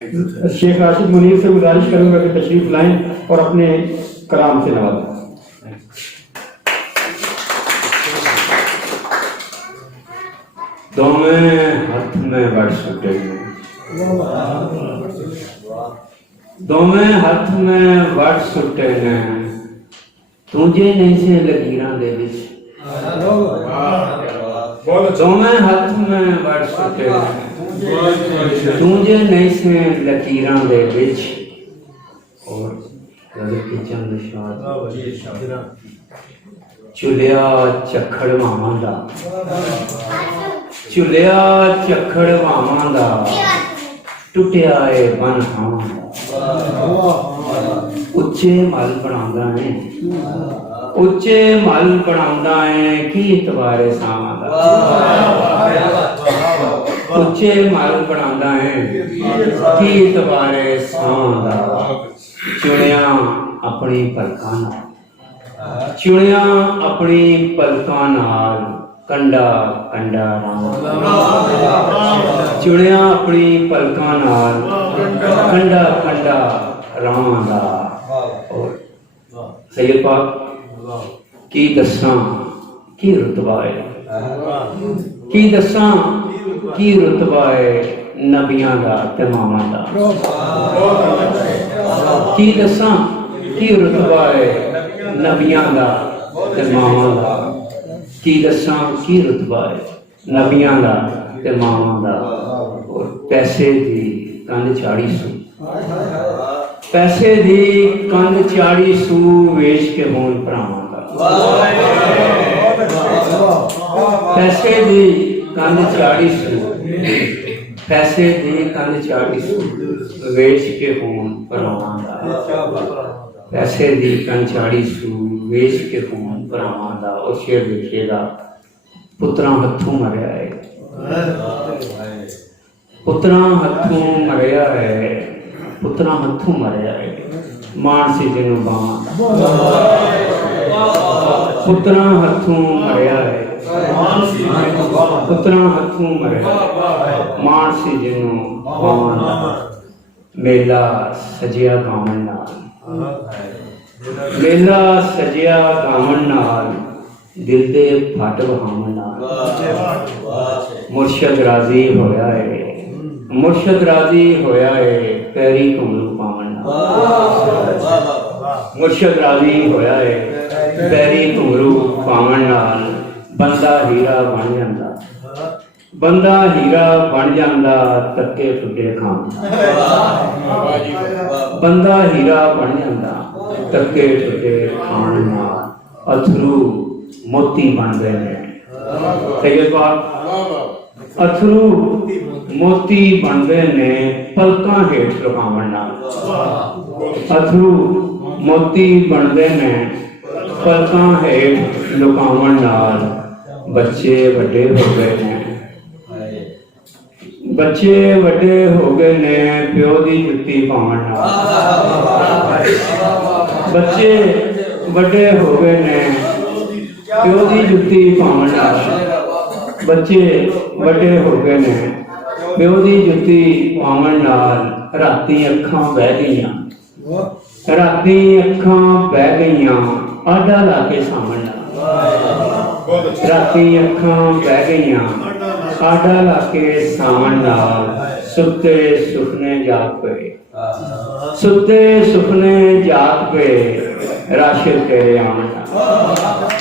शेख राशिद मुनीर से गुजारिश करूंगा कि तशरीफ लाएं और अपने कलाम से नवाजें। दोवें हाथ में वट सुटे दोवें हाथ में वट सुटे ने तुझे नहीं से लकीरां दे विच दोवें हाथ में वट सुटे तुझे नहीं से लकीरां दे विच और गल चंद शाद चुलिया चखड़ मावां दा चुलिया चखड़ मावां दा टुटिया है बन हावां दा उच्चे मल बनांदा है उच्चे मल बनांदा है की इतबारे सावां दा उच्चे मल बनांदा है की इतबारे सावां दा चुनिया अपनी पलकां नाल चुनिया अपनी पलकां नाल कंडा कंडा चुनिया अपनी पलकां नाल कंडा कंडा रावां दा और सैयद पाक की दसां की रुतबा है की दसां की रुतबा है नबियां दा ते मावां दा की दसां की रुतबा है नबियां दा ते मावां दा की दसां की रुतबा है नबियां दा ते मावां दा और पैसे दी कंध चाड़ी सू पैसे दी कंध चाड़ी सू वेच के होन भरावां दा पैसे दी कंध चाड़ी सू पैसे दी कंध चाड़ी सू वेच के होन भरावां दा पैसे दी कंध चाड़ी सू वेच के होन भरावां दा और शेर लिखेगा पुत्रां हथों मरिया है पुत्रां हथों मरिया है पुत्रां हथों मरिया है मान सी जिन्हों बावां पुत्रां हथों मरिया है पुत्रां हथों मरिया मान सी जिन्हों बावां मेला सजिया गावन नाल मेला सजिया गावन नाल दिल दे फट बहावन नाल मुर्शद राजी होया है मुर्शद राजी होया है पैरी घुंगरू पावन नाल मुर्शद राजी होया है पैरी घुंगरू पावन नाल बंदा हीरा बन जांदा बंदा हीरा बन जांदा तक्के फुटे खान बंदा हीरा बन जांदा तक्के फुटे खान नाल अथरू मोती बन गए ने सैयद पाक अथरू मोती बन गए ने पलकां हेठ लुकावन नाल अथरू मोती बन गए ने पलकां हेठ लुकावन नाल बच्चे वड्डे हो गए ने बच्चे वड्डे हो गए ने प्यो दी जुत्ती पावन नाल बच्चे वड्डे हो गए ने प्यो दी जुत्ती पावन नाल बच्चे वड्डे हो गए ने प्यो दी जुत्ती पावन नाल राती अखां बह गईयां राती अखां बह गईयां आडा ला के सामण नाल राती अखां बह गईयां आडा ला के सामण नाल सुते सुपने जाग पे सुते सुपने जाग पे राशिद तेरे आवन नाल